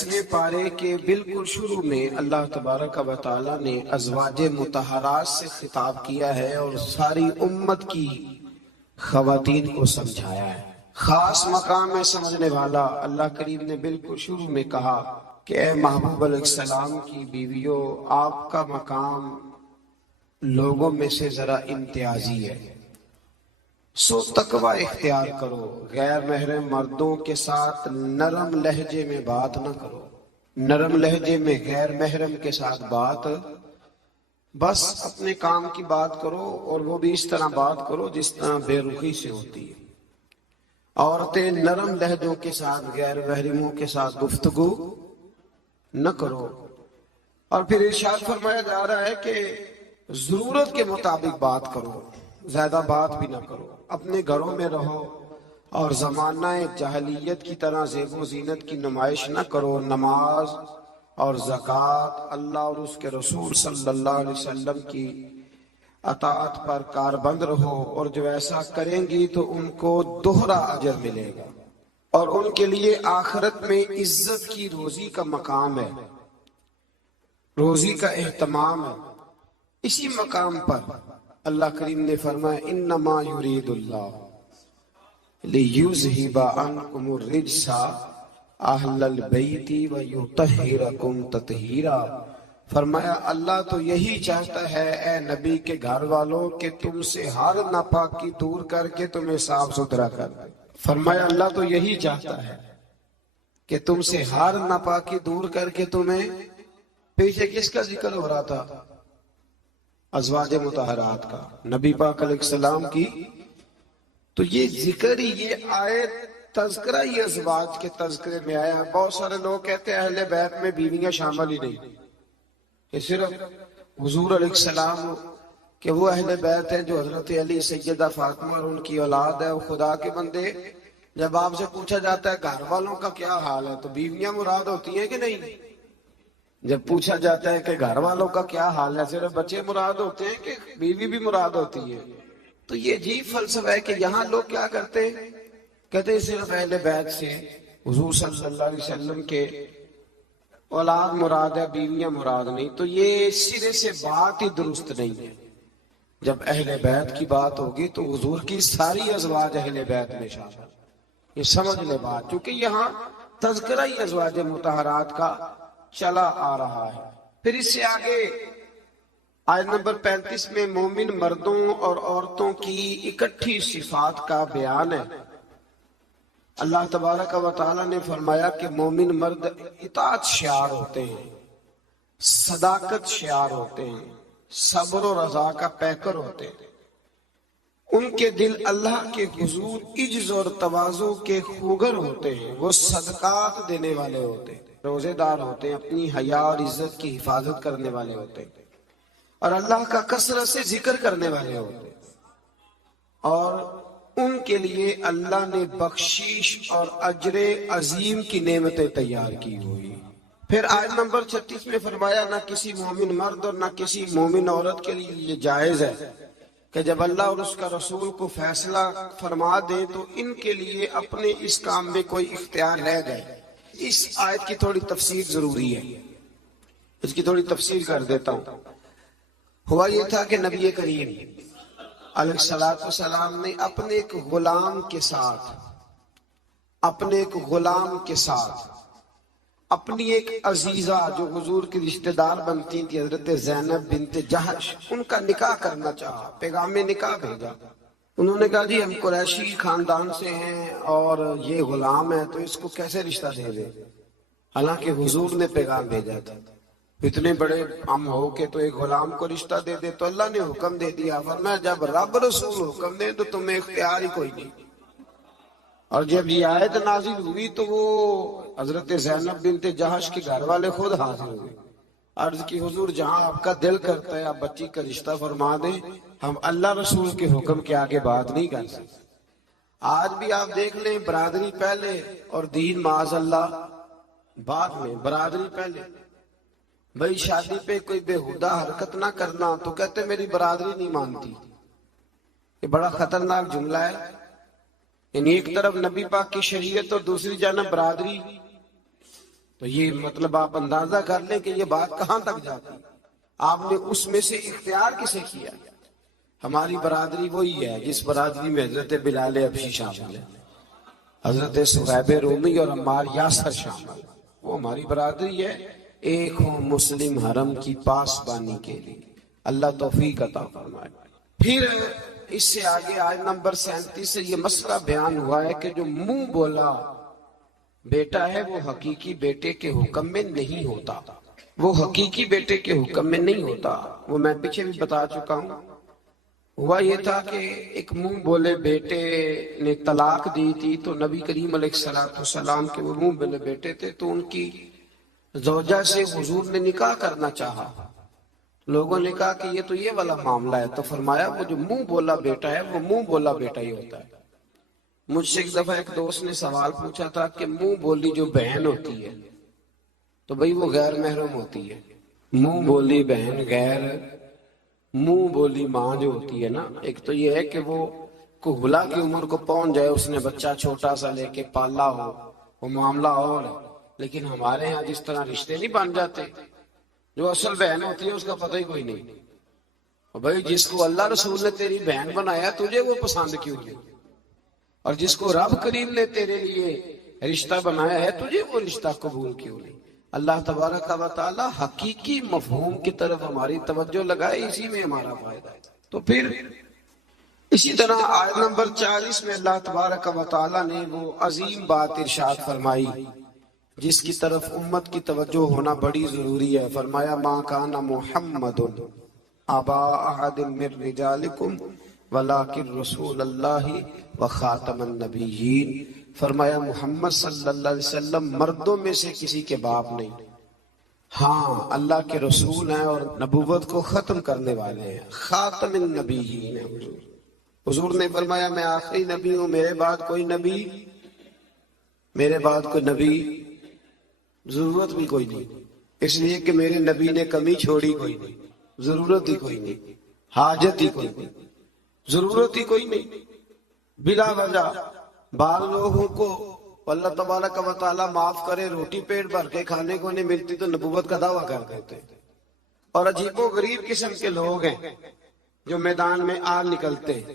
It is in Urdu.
22ویں پارے کے بالکل شروع میں اللہ تبارک و تعالیٰ نے ازواج مطہرات سے خطاب کیا ہے اور ساری امت کی خواتین کو سمجھایا ہے۔ خاص مقام ہے سمجھنے والا۔ اللہ کریم نے بالکل شروع میں کہا کہ اے محبوب علیہ السلام کی بیویوں، آپ کا مقام لوگوں میں سے ذرا امتیازی ہے، سو تقوی اختیار کرو، غیر محرم مردوں کے ساتھ نرم لہجے میں بات نہ کرو، نرم لہجے میں غیر محرم کے ساتھ بات، بس اپنے کام کی بات کرو، اور وہ بھی اس طرح بات کرو جس طرح بے رخی سے ہوتی ہے۔ عورتیں نرم لہجوں کے ساتھ غیر محرموں کے ساتھ گفتگو نہ کرو۔ اور پھر ارشاد فرمایا جا رہا ہے کہ ضرورت کے مطابق بات کرو، زیادہ بات بھی نہ کرو، اپنے گھروں میں رہو اور زمانہ جاہلیت کی طرح زیب و زینت کی نمائش نہ کرو۔ نماز اور زکوٰۃ، اللہ اور اس کے رسول صلی اللہ علیہ وسلم کی اطاعت پر کاربند رہو، اور جو ایسا کریں گی تو ان کو دوہرا اجر ملے گا، اور ان کے لیے آخرت میں عزت کی روزی کا مقام ہے، روزی کا اہتمام ہے۔ اسی مقام پر اللہ کریم نے فرمایا انما یرید اللہ لیذہب عنکم الرجس اہل البیت ویطہرکم تطہیرا۔ فرمایا اللہ تو یہی چاہتا ہے اے نبی کے گھر والوں کہ تم سے ہر ناپاکی دور کر کے تمہیں صاف ستھرا کر دے۔ فرمایا اللہ تو یہی چاہتا ہے کہ تم سے ہر ناپاکی دور کر کے تمہیں، پیچھے کس کا ذکر ہو رہا تھا؟ ازواج مطہرات کا، نبی پاک علیہ السلام کی۔ تو یہ ذکر ہی، یہ آیت تذکرہ ہی ازواج کے تذکرے میں آیا۔ بہت سارے لوگ کہتے ہیں اہل بیت میں بیویاں شامل ہی نہیں، یہ صرف حضور علیہ السلام کہ وہ اہل بیت ہیں جو حضرت علی، سیدہ فاطمہ اور ان کی اولاد ہے۔ وہ خدا کے بندے، جب آپ سے پوچھا جاتا ہے گھر والوں کا کیا حال ہے تو بیویاں مراد ہوتی ہیں کہ نہیں؟ جب پوچھا جاتا ہے کہ گھر والوں کا کیا حال ہے، صرف بچے مراد ہوتے ہیں کہ بیوی بھی مراد ہوتی ہے؟ تو یہ عجیب فلسفہ ہے کہ یہاں لوگ کیا کرتے ہیں، کہتے ہیں صرف اہل بیت سے حضور صلی اللہ علیہ وسلم کے اولاد مراد ہے، بیویاں مراد نہیں۔ تو یہ سرے سے بات ہی درست نہیں ہے۔ جب اہل بیت کی بات ہوگی تو حضور کی ساری ازواج اہل بیت میں شامل، یہ سمجھ لے بات، کیونکہ یہاں تذکرہ ہی ازواج مطہرات کا چلا آ رہا ہے۔ پھر اس سے آگے آیت نمبر 35 میں مومن مردوں اور عورتوں کی اکٹھی صفات کا بیان ہے۔ اللہ تبارک و تعالیٰ نے فرمایا کہ مومن مرد اطاعت شعار ہوتے ہیں، صداقت شعار ہوتے ہیں، صبر و رضا کا پیکر ہوتے ہیں۔ ان کے دل اللہ کے حضور عجز اور تواضع کے خوگر ہوتے ہیں، وہ صدقات دینے والے ہوتے ہیں، روزے دار ہوتے ہیں، اپنی حیا اور عزت کی حفاظت کرنے والے ہوتے ہیں، اور اللہ کا کثرت سے ذکر کرنے والے ہوتے ہیں، اور ان کے لیے اللہ نے بخشش اور اجر عظیم کی نعمتیں تیار کی ہوئی۔ پھر آیت نمبر 36 میں فرمایا نہ کسی مومن مرد اور نہ کسی مومن عورت کے لیے یہ جائز ہے کہ جب اللہ اور اس کا رسول کو فیصلہ فرما دے تو ان کے لیے اپنے اس کام میں کوئی اختیار رہ جائے۔ اس آیت کی تھوڑی تفسیر ضروری ہے، اس کی تھوڑی تفسیر کر دیتا ہوں۔ ہوا یہ تھا کہ نبی کریم علیہ السلام نے اپنے ایک غلام کے ساتھ اپنی ایک عزیزہ جو حضور کی رشتہ دار بنتی تھی، حضرت زینب بنت جہش، ان کا نکاح کرنا چاہا، پیغام نکاح بھیجا۔ انہوں نے کہا جی ہم قریشی خاندان سے ہیں اور یہ غلام ہے تو اس کو کیسے رشتہ دے دیں، حالانکہ حضور نے پیغام بھیجا تھا۔ اتنے بڑے ہم ہو کے تو ایک غلام کو رشتہ دے دے، تو اللہ نے حکم دے دیا، فرمایا جب رب رسول حکم دے تو تمہیں اختیار ہی کوئی نہیں۔ اور جب یہ آیت نازل ہوئی تو وہ حضرت زینب بنت جہش کے گھر والے خود حاضر ہوئے، عرض کی حضور جہاں آپ کا دل کرتا ہے آپ بچی کا رشتہ فرما دیں، ہم اللہ رسول کے حکم کے آگے بات نہیں کر سکتے۔ آج بھی آپ دیکھ لیں، برادری پہلے اور دین معاذ اللہ بعد میں۔ برادری پہلے، بھائی شادی پہ کوئی بےہودہ حرکت نہ کرنا تو کہتے میری برادری نہیں مانتی۔ یہ بڑا خطرناک جملہ ہے، یعنی ایک طرف نبی پاک کی شریعت اور دوسری جانب برادری تو یہ مطلب آپ اندازہ کر لیں کہ یہ بات کہاں تک جاتی. آپ نے اس میں سے اختیار کسے کیا؟ ہماری برادری وہی ہے جس برادری میں حضرت بلال حبشی شامل ہے، حضرت صہیب رومی اور عمار یاسر شامل. وہ ہماری برادری ہے، ایک ہوں مسلم حرم کی پاسبانی کے لیے. اللہ توفیق عطا فرمائے. پھر اس سے آگے آیت نمبر 37 سے یہ مسئلہ بیان ہوا ہے کہ جو منہ بولا بیٹا ہے وہ حقیقی بیٹے کے حکم میں نہیں ہوتا. وہ حقیقی بیٹے کے حکم میں نہیں ہوتا. وہ میں پیچھے بھی بتا چکا ہوں. ہوا یہ تھا کہ ایک منہ بولے بیٹے نے طلاق دی تھی، تو نبی کریم علیہ السلام کے وہ منہ بولے بیٹے تھے، تو ان کی زوجہ سے حضور نے نکاح کرنا چاہا. لوگوں نے کہا کہ یہ تو یہ والا معاملہ ہے، تو فرمایا وہ جو منہ بولا بیٹا ہے وہ منہ بولا بیٹا ہی ہوتا ہے. مجھ سے ایک دفعہ ایک دوست نے سوال پوچھا تھا کہ منہ بولی جو بہن ہوتی ہے تو بھئی وہ غیر محرم ہوتی ہے. منہ بولی بہن غیر منہ بولی ماں جو ہوتی ہے نا، ایک تو یہ ہے کہ وہ کہلا کی عمر کو پہنچ جائے، اس نے بچہ چھوٹا سا لے کے پالا ہو، وہ معاملہ اور ہے. لیکن ہمارے ہاں جس طرح رشتے نہیں بن جاتے، جو اصل بہن ہوتی ہے اس کا پتہ ہی کوئی نہیں. بھائی جس کو اللہ رسول نے تیری بہن بنایا تجھے وہ پسند کیوں نہیں؟ اور جس کو رب کریم نے تیرے لیے رشتہ بنایا ہے تجھے وہ رشتہ قبول کیوں نہیں؟ اللہ تبارک و تعالی حقیقی مفہوم کی طرف ہماری توجہ لگائے، اسی میں ہمارا فائدہ ہے. تو پھر اسی طرح آیت نمبر 40 میں اللہ تبارک و تعالی نے وہ عظیم بات ارشاد فرمائی جس کی طرف امت کی توجہ ہونا بڑی ضروری ہے. فرمایا ما کان محمد ابا احد من رجالکم ولکن رسول اللہ وخاتم النبیین. فرمایا محمد صلی اللہ علیہ وسلم مردوں میں سے کسی کے باپ نہیں، ہاں اللہ کے رسول ہیں اور نبوت کو ختم کرنے والے ہیں، خاتم النبیین ہیں. حضور نے فرمایا میں آخری نبی ہوں، میرے بعد کوئی نبی ضرورت بھی کوئی نہیں، اس لیے کہ میرے نبی نے کمی چھوڑی کوئی نہیں، ضرورت ہی کوئی نہیں، حاجت ہی کوئی نہیں، ضرورت ہی کوئی نہیں. بلا وجہ بعض لوگوں کو اللہ تبارک و تعالیٰ معاف کرے روٹی پیٹ بھر کے کھانے کو نہیں ملتی تو نبوت کا دعویٰ کر دیتے ہیں. اور عجیب و غریب قسم کے لوگ ہیں جو میدان میں آ نکلتے ہیں.